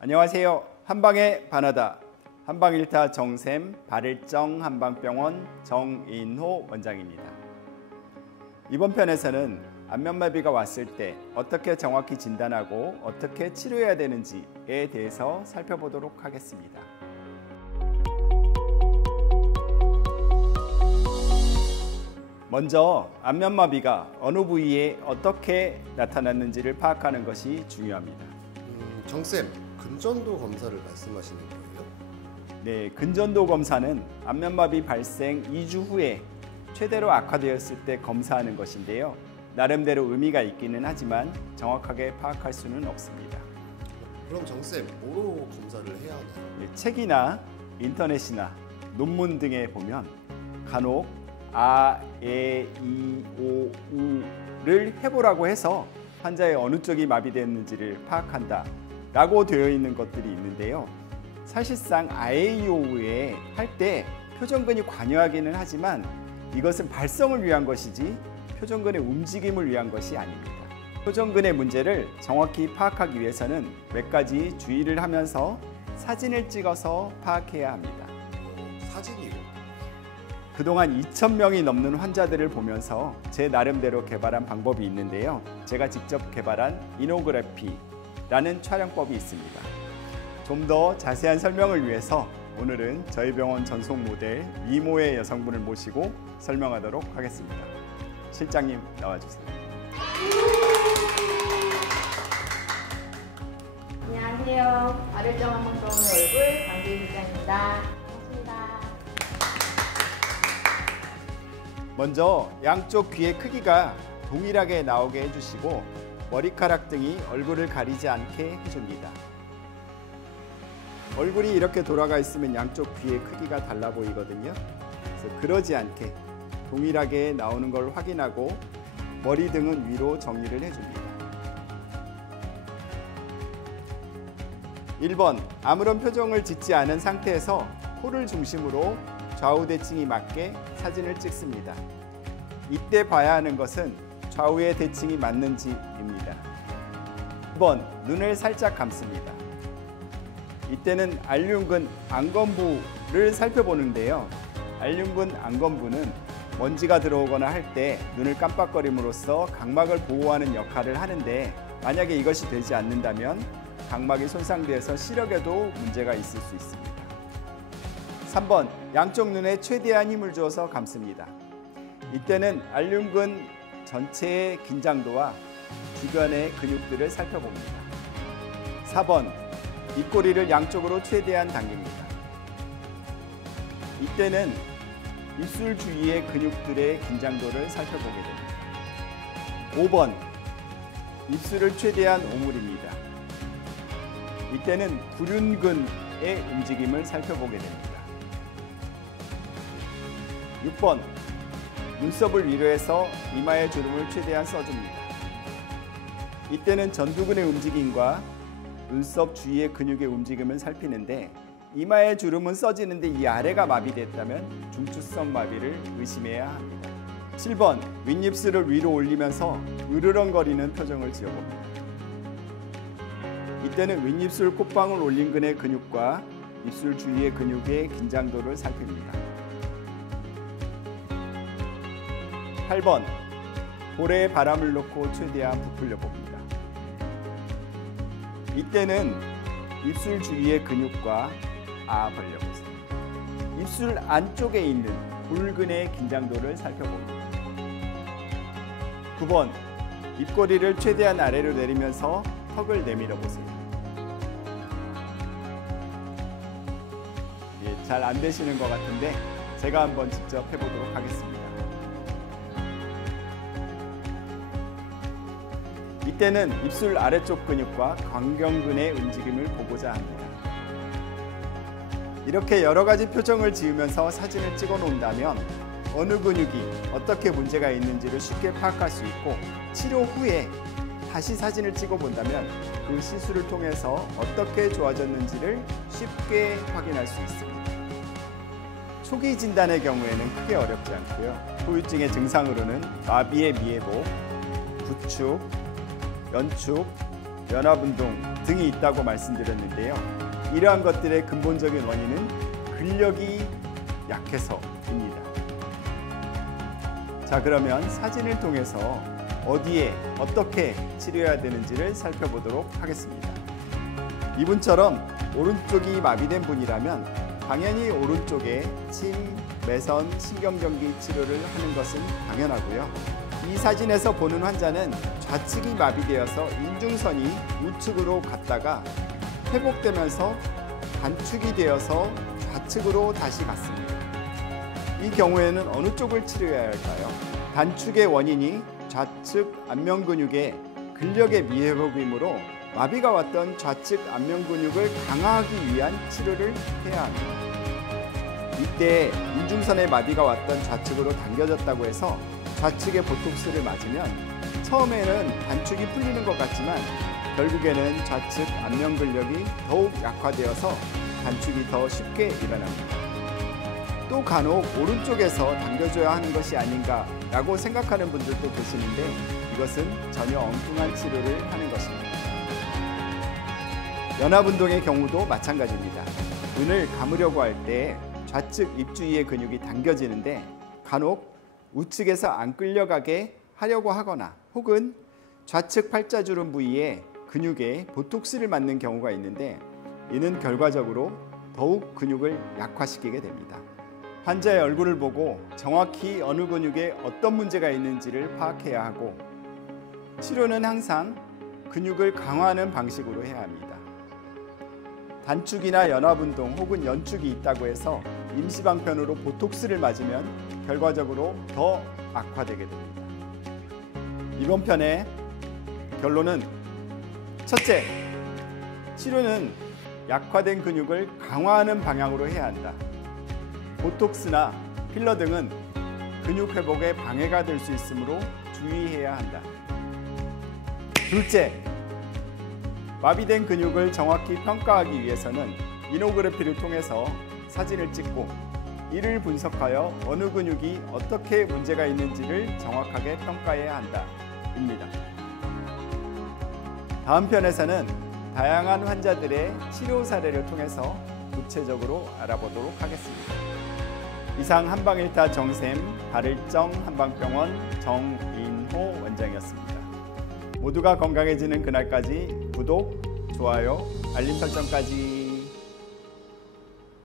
안녕하세요. 한방의 바나다 한방일타 정샘 발일정 한방병원 정인호 원장입니다. 이번 편에서는 안면마비가 왔을 때 어떻게 정확히 진단하고 어떻게 치료해야 되는지에 대해서 살펴보도록 하겠습니다. 먼저 안면마비가 어느 부위에 어떻게 나타났는지를 파악하는 것이 중요합니다. 정쌤, 근전도 검사를 말씀하시는 거예요? 네, 근전도 검사는 안면마비 발생 2주 후에 최대로 악화되었을 때 검사하는 것인데요. 나름대로 의미가 있기는 하지만 정확하게 파악할 수는 없습니다. 그럼 정쌤, 뭐로 검사를 해야 하나요? 네, 책이나 인터넷이나 논문 등에 보면 간혹 아, 에, 이, 오, 우를 해보라고 해서 환자의 어느 쪽이 마비됐는지를 파악한다 라고 되어 있는 것들이 있는데요. 사실상 아에이오우에 할 때 표정근이 관여하기는 하지만 이것은 발성을 위한 것이지 표정근의 움직임을 위한 것이 아닙니다. 표정근의 문제를 정확히 파악하기 위해서는 몇 가지 주의를 하면서 사진을 찍어서 파악해야 합니다. 사진이요? 그동안 2,000명이 넘는 환자들을 보면서 제 나름대로 개발한 방법이 있는데요. 제가 직접 개발한 이노그래피라는 촬영법이 있습니다. 좀 더 자세한 설명을 위해서 오늘은 저희 병원 전속 모델 미모의 여성분을 모시고 설명하도록 하겠습니다. 실장님 나와주세요. 안녕하세요. 발일정 한방병원 얼굴 강지희 실장입니다. 반갑습니다. 먼저 양쪽 귀의 크기가 동일하게 나오게 해주시고 머리카락 등이 얼굴을 가리지 않게 해줍니다. 얼굴이 이렇게 돌아가 있으면 양쪽 귀의 크기가 달라 보이거든요. 그래서 그러지 않게 동일하게 나오는 걸 확인하고 머리 등은 위로 정리를 해줍니다. 1번, 아무런 표정을 짓지 않은 상태에서 코를 중심으로 좌우 대칭이 맞게 사진을 찍습니다. 이때 봐야 하는 것은 좌우의 대칭이 맞는지입니다. 2번, 눈을 살짝 감습니다. 이때는 알륜근 안검부를 살펴보는데요. 알륜근 안검부는 먼지가 들어오거나 할 때 눈을 깜빡거림으로써 각막을 보호하는 역할을 하는데 만약에 이것이 되지 않는다면 각막이 손상되어서 시력에도 문제가 있을 수 있습니다. 3번, 양쪽 눈에 최대한 힘을 주어서 감습니다. 이때는 알륜근 전체의 긴장도와 주변의 근육들을 살펴봅니다. 4번, 입꼬리를 양쪽으로 최대한 당깁니다. 이때는 입술 주위의 근육들의 긴장도를 살펴보게 됩니다. 5번, 입술을 최대한 오므립니다. 이때는 불륜근의 움직임을 살펴보게 됩니다. 6번, 눈썹을 위로 해서 이마의 주름을 최대한 써줍니다. 이때는 전두근의 움직임과 눈썹 주위의 근육의 움직임을 살피는데 이마의 주름은 써지는데 이 아래가 마비됐다면 중추성 마비를 의심해야 합니다. 7번, 윗입술을 위로 올리면서 으르렁거리는 표정을 지어봅니다. 이때는 윗입술 콧방울 올림근의 근육과 입술 주위의 근육의 긴장도를 살핍니다. 8번, 볼에 바람을 넣고 최대한 부풀려 봅니다. 이때는 입술 주위의 근육과 벌려보세요. 입술 안쪽에 있는 굴근의 긴장도를 살펴봅니다. 9번, 입꼬리를 최대한 아래로 내리면서 턱을 내밀어 보세요. 잘 안 되시는 것 같은데 제가 한번 직접 해보도록 하겠습니다. 이때는 입술 아래쪽 근육과 광경근의 움직임을 보고자 합니다. 이렇게 여러 가지 표정을 지으면서 사진을 찍어 놓는다면 어느 근육이 어떻게 문제가 있는지를 쉽게 파악할 수 있고 치료 후에 다시 사진을 찍어 본다면 그 시술을 통해서 어떻게 좋아졌는지를 쉽게 확인할 수 있습니다. 초기 진단의 경우에는 크게 어렵지 않고요. 후유증의 증상으로는 마비의 미해복, 구축, 연축, 연합운동 등이 있다고 말씀드렸는데요. 이러한 것들의 근본적인 원인은 근력이 약해서입니다. 자, 그러면 사진을 통해서 어디에 어떻게 치료해야 되는지를 살펴보도록 하겠습니다. 이분처럼 오른쪽이 마비된 분이라면 당연히 오른쪽에 침, 매선, 신경전기 치료를 하는 것은 당연하고요. 이 사진에서 보는 환자는 좌측이 마비되어서 인중선이 우측으로 갔다가 회복되면서 단축이 되어서 좌측으로 다시 갔습니다. 이 경우에는 어느 쪽을 치료해야 할까요? 단축의 원인이 좌측 안면 근육의 근력의 미회복이므로 마비가 왔던 좌측 안면 근육을 강화하기 위한 치료를 해야 합니다. 이때 인중선의 마비가 왔던 좌측으로 당겨졌다고 해서 좌측에 보톡스를 맞으면 처음에는 단축이 풀리는 것 같지만 결국에는 좌측 안면 근력이 더욱 약화되어서 단축이 더 쉽게 일어납니다. 또 간혹 오른쪽에서 당겨줘야 하는 것이 아닌가라고 생각하는 분들도 계시는데 이것은 전혀 엉뚱한 치료를 하는 것입니다. 연합운동의 경우도 마찬가지입니다. 눈을 감으려고 할 때 좌측 입주위의 근육이 당겨지는데 간혹 우측에서 안 끌려가게 하려고 하거나 혹은 좌측 팔자주름 부위에 근육에 보톡스를 맞는 경우가 있는데 이는 결과적으로 더욱 근육을 약화시키게 됩니다. 환자의 얼굴을 보고 정확히 어느 근육에 어떤 문제가 있는지를 파악해야 하고 치료는 항상 근육을 강화하는 방식으로 해야 합니다. 단축이나 연합운동 혹은 연축이 있다고 해서 임시방편으로 보톡스를 맞으면 결과적으로 더 악화되게 됩니다. 이번 편의 결론은 첫째, 치료는 약화된 근육을 강화하는 방향으로 해야 한다. 보톡스나 필러 등은 근육 회복에 방해가 될 수 있으므로 주의해야 한다. 둘째, 마비된 근육을 정확히 평가하기 위해서는 이노그래피를 통해서 사진을 찍고 이를 분석하여 어느 근육이 어떻게 문제가 있는지를 정확하게 평가해야 한다입니다. 다음 편에서는 다양한 환자들의 치료 사례를 통해서 구체적으로 알아보도록 하겠습니다. 이상 한방일타 정샘 발을정 한방병원 정인호 원장이었습니다. 모두가 건강해지는 그날까지 구독, 좋아요, 알림 설정까지